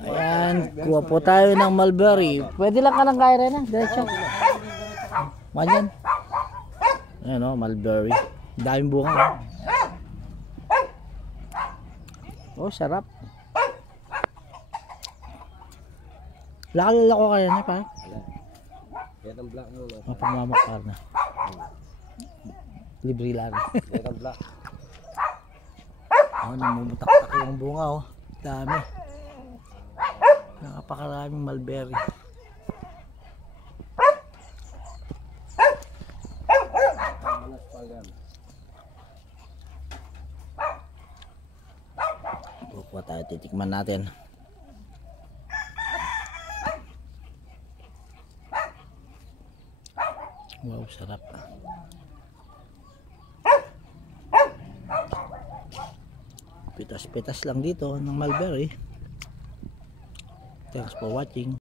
Ayan, kuha po tayo ng mulberry. Pwede lang ka ng kaya rin, diretso. Manyan. Ayan o, mulberry. Daming bunga. Oh, sarap. Lakalala ko kaya na pa. Yan ang black mo. Mapamamakar na. Libre lang. Yan ang black. Oh, namumutak-tak yung bunga oh. Dami. Napakaraming mulberry. Kukuha tayo, titikman natin. Wow, sarap. Pitas-pitas lang dito ng mulberry. Thanks for watching.